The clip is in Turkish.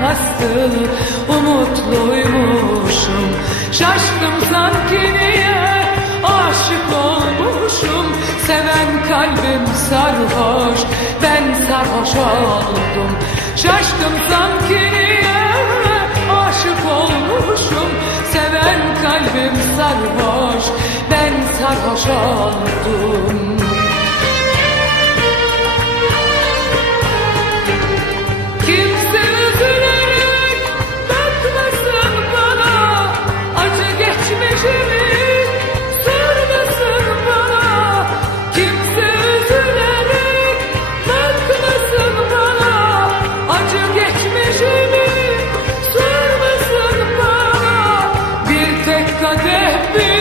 nasıl umutluymuşum? Şaştım sanki niye aşık olmuşum? Seven kalbim sarhoş ben sarhoş oldum. Şaştım sanki niye aşık olmuşum? Seven kalbim sarhoş ben sarhoş oldum kadeh bir